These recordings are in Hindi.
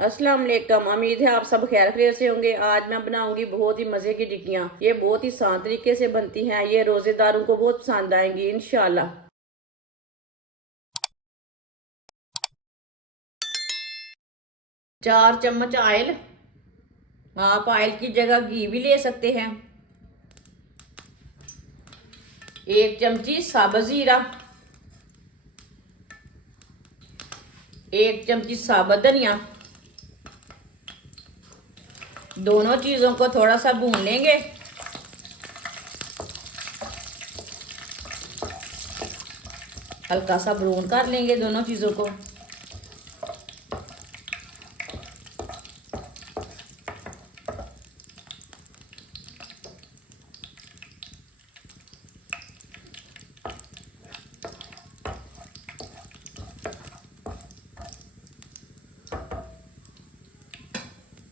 अस्सलाम वालेकुम। उम्मीद है आप सब खैर खैरियत से होंगे। आज मैं बनाऊंगी बहुत ही मजे की टिक्कियाँ। ये बहुत ही आसान तरीके से बनती हैं। ये रोजेदारों को बहुत पसंद आएंगी इंशाल्लाह। 4 चम्मच ऑयल। आप ऑयल की जगह घी भी ले सकते हैं। 1 चमची साबुत जीरा। 1 चमची साबुत धनिया। दोनों चीजों को थोड़ा सा भून लेंगे। हल्का सा ब्राउन कर लेंगे दोनों चीजों को।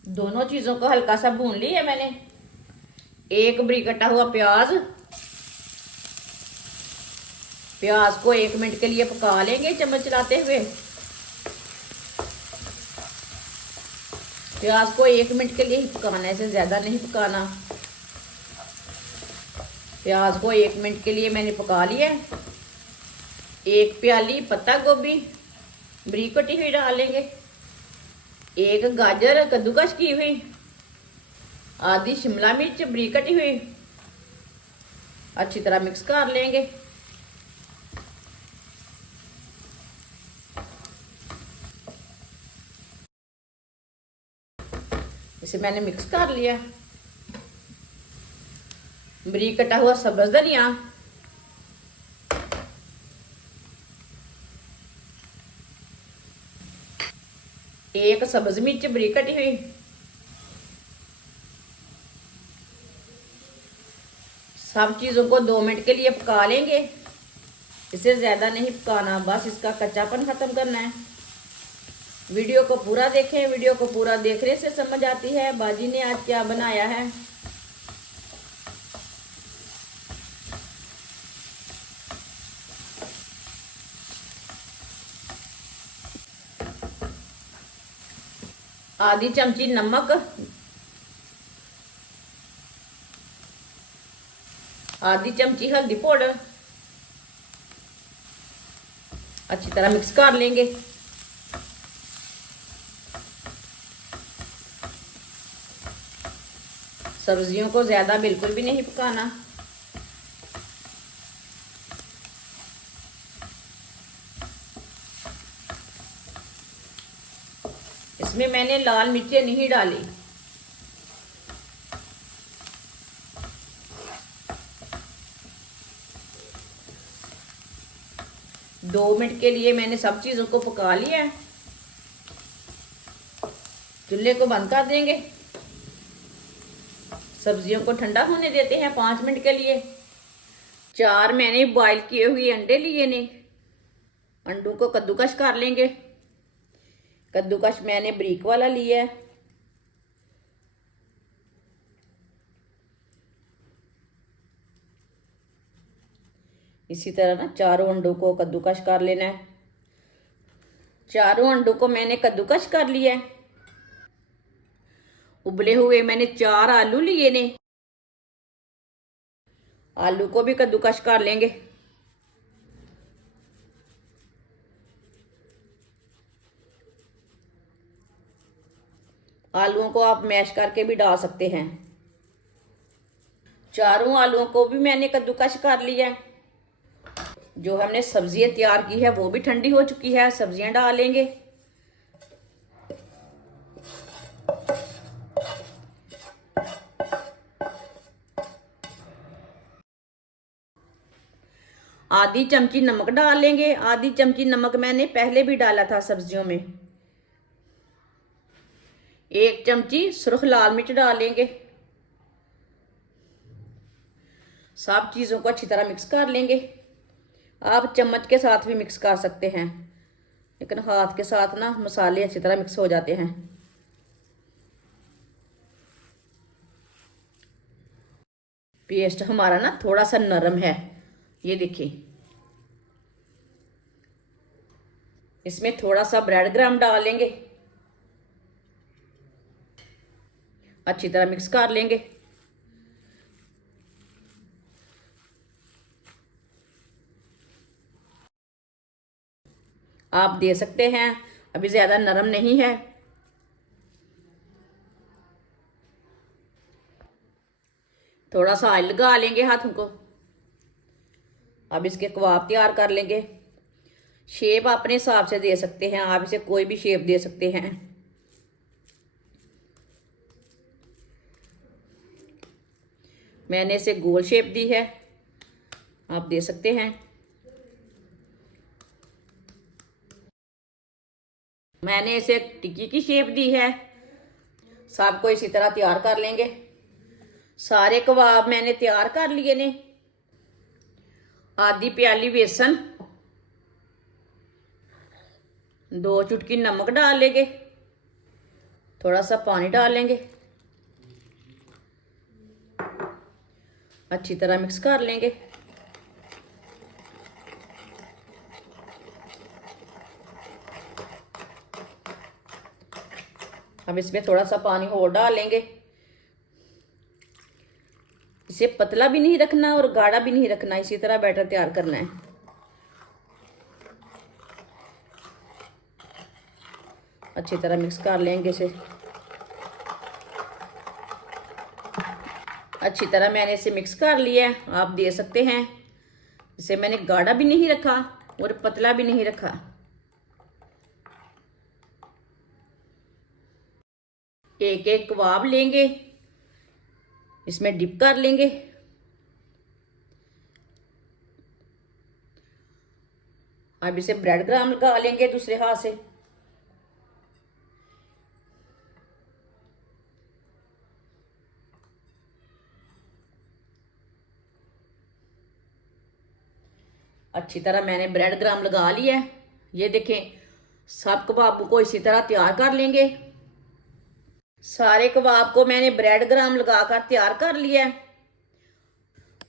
दोनों चीजों को हल्का सा भून लिया मैंने। एक बारीक कटा हुआ प्याज। प्याज को 1 मिनट के लिए पका लेंगे चम्मच चलाते हुए। प्याज को 1 मिनट के लिए ही पकाना है, इसे ज्यादा नहीं पकाना। प्याज को 1 मिनट के लिए मैंने पका लिया। 1 प्याली पत्ता गोभी बारीक कटी हुई डालेंगे। 1 गाजर कद्दूकस की हुई। आधी शिमला मिर्च बारीक कटी हुई। अच्छी तरह मिक्स कर लेंगे। इसे मैंने मिक्स कर लिया। बारीक कटा हुआ सब्ज धनिया। 1 सब्ज मिर्च बारीक कटी हुई। सब चीजों को 2 मिनट के लिए पका लेंगे। इसे ज्यादा नहीं पकाना, बस इसका कच्चापन खत्म करना है। वीडियो को पूरा देखें। वीडियो को पूरा देखने से समझ आती है बाजी ने आज क्या बनाया है। आधी चमची नमक। आधी चमची हल्दी पाउडर। अच्छी तरह मिक्स कर लेंगे। सब्जियों को ज्यादा बिल्कुल भी नहीं पकाना। इसमें मैंने लाल मिर्चें नहीं डाली। दो मिनट के लिए मैंने सब चीजों को पका लिया है। चूल्हे को बंद कर देंगे। सब्जियों को ठंडा होने देते हैं 5 मिनट के लिए। 4 मैंने बॉईल किए हुए अंडे लिए ने। अंडों को कद्दूकस कर लेंगे। कद्दूकस मैंने बारीक वाला लिया है। इसी तरह ना चारों अंडों को कद्दूकस कर लेना है। चारों अंडों को मैंने कद्दूकस कर लिया है। उबले हुए मैंने 4 आलू लिए ने। आलू को भी कद्दूकस कर लेंगे। आलूओं को आप मैश करके भी डाल सकते हैं। चारों आलूओं को भी मैंने कद्दूकस कर लिया है। जो हमने सब्जियां तैयार की है वो भी ठंडी हो चुकी है। सब्जियां डालेंगे। आधी चमची नमक डाल लेंगे। आधी चमची नमक मैंने पहले भी डाला था सब्जियों में। 1 चमची सुर्ख लाल मिर्च डालेंगे। सब चीजों को अच्छी तरह मिक्स कर लेंगे। आप चम्मच के साथ भी मिक्स कर सकते हैं, लेकिन हाथ के साथ ना मसाले अच्छी तरह मिक्स हो जाते हैं। पेस्ट हमारा ना थोड़ा सा नरम है, ये देखिए। इसमें थोड़ा सा ब्रेड क्रम्ब डालेंगे। अच्छी तरह मिक्स कर लेंगे। आप दे सकते हैं, अभी ज़्यादा नरम नहीं है। थोड़ा सा ऑयल लगा लेंगे हाथों को। अब इसके कबाब तैयार कर लेंगे। शेप अपने हिसाब से दे सकते हैं, आप इसे कोई भी शेप दे सकते हैं। मैंने इसे गोल शेप दी है, आप दे सकते हैं। मैंने इसे टिक्की की शेप दी है। सबको इसी तरह तैयार कर लेंगे। सारे कबाब मैंने तैयार कर लिए ने। आधी प्याली बेसन, 2 चुटकी नमक डाल लेंगे, थोड़ा सा पानी डाल लेंगे, अच्छी तरह मिक्स कर लेंगे। अब इसमें थोड़ा सा पानी और डाल लेंगे। इसे पतला भी नहीं रखना और गाढ़ा भी नहीं रखना, इसी तरह बैटर तैयार करना है। अच्छी तरह मिक्स कर लेंगे इसे। अच्छी तरह मैंने इसे मिक्स कर लिया है, आप दे सकते हैं। इसे मैंने गाढ़ा भी नहीं रखा और पतला भी नहीं रखा। एक एक कबाब लेंगे, इसमें डिप कर लेंगे। अब इसे ब्रेड क्रम्ब लगा लेंगे दूसरे हाथ से। अच्छी तरह मैंने ब्रेड क्रम्ब लगा लिया है। ये देखें, सब कबाबों को इसी तरह तैयार कर लेंगे। सारे कबाब को मैंने ब्रेड क्रम्ब लगाकर तैयार कर लिया है।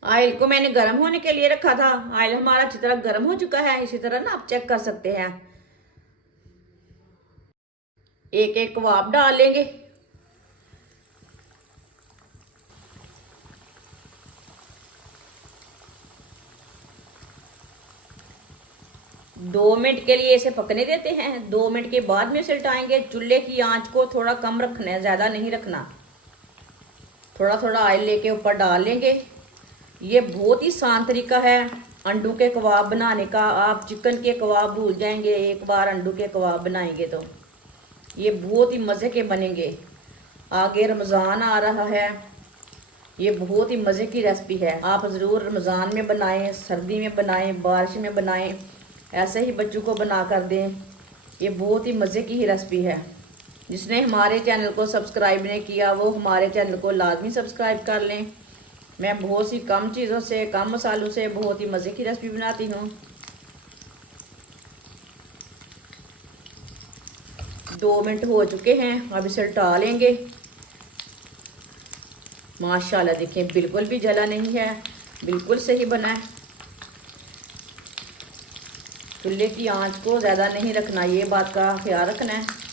ऑयल को मैंने गर्म होने के लिए रखा था। ऑयल हमारा अच्छी तरह गर्म हो चुका है। इसी तरह ना आप चेक कर सकते हैं। एक एक कबाब डाल लेंगे। दो मिनट के लिए इसे पकने देते हैं। 2 मिनट के बाद में इसे उल्टाएंगे। चूल्हे की आंच को थोड़ा कम रखना है, ज़्यादा नहीं रखना। थोड़ा थोड़ा ऑयल लेके ऊपर डाल लेंगे। ये बहुत ही आसान तरीका है अंडों के कबाब बनाने का। आप चिकन के कबाब भूल जाएंगे एक बार अंडों के कबाब बनाएंगे तो। ये बहुत ही मज़े के बनेंगे। आगे रमज़ान आ रहा है, ये बहुत ही मज़े की रेसिपी है। आप ज़रूर रमज़ान में बनाएं, सर्दी में बनाएं, बारिश में बनाएं, ऐसे ही बच्चों को बना कर दें। ये बहुत ही मज़े की ही रेसिपी है। जिसने हमारे चैनल को सब्सक्राइब नहीं किया वो हमारे चैनल को लाजमी सब्सक्राइब कर लें। मैं बहुत सी कम चीज़ों से, कम मसालों से बहुत ही मज़े की रेसिपी बनाती हूँ। 2 मिनट हो चुके हैं, अब इसे उल्टा लेंगे। माशाल्लाह देखें, बिल्कुल भी जला नहीं है, बिल्कुल सही बना है। चूल्हे की आंच को ज़्यादा नहीं रखना, ये बात का ख्याल रखना है।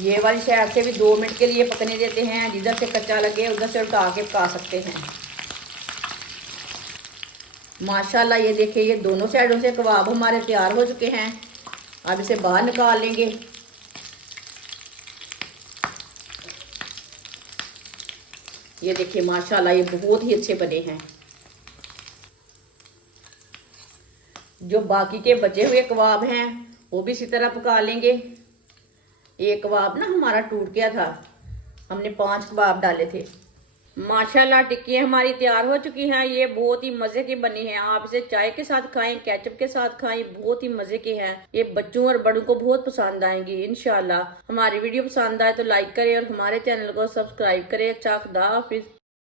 ये वाली साइड से भी 2 मिनट के लिए पकने देते हैं। जिधर से कच्चा लगे उधर से उल्टा के पका सकते हैं। माशाल्लाह ये देखिए, ये दोनों साइडों से कबाब हमारे तैयार हो चुके हैं। अब इसे बाहर निकाल लेंगे। ये देखिए माशाल्लाह ये बहुत ही अच्छे बने हैं। जो बाकी के बचे हुए कबाब हैं वो भी इसी तरह पका लेंगे। एक कबाब ना हमारा टूट गया था, हमने 5 कबाब डाले थे। माशाल्लाह टिक्की हमारी तैयार हो चुकी हैं। ये बहुत ही मज़े की बनी है। आप इसे चाय के साथ खाएं, केचप के साथ खाएं, बहुत ही मज़े की है। ये बच्चों और बड़ों को बहुत पसंद आएंगी इंशाल्लाह। हमारी वीडियो पसंद आए तो लाइक करें और हमारे चैनल को सब्सक्राइब करें। अच्छा, खुदा हाफिज़।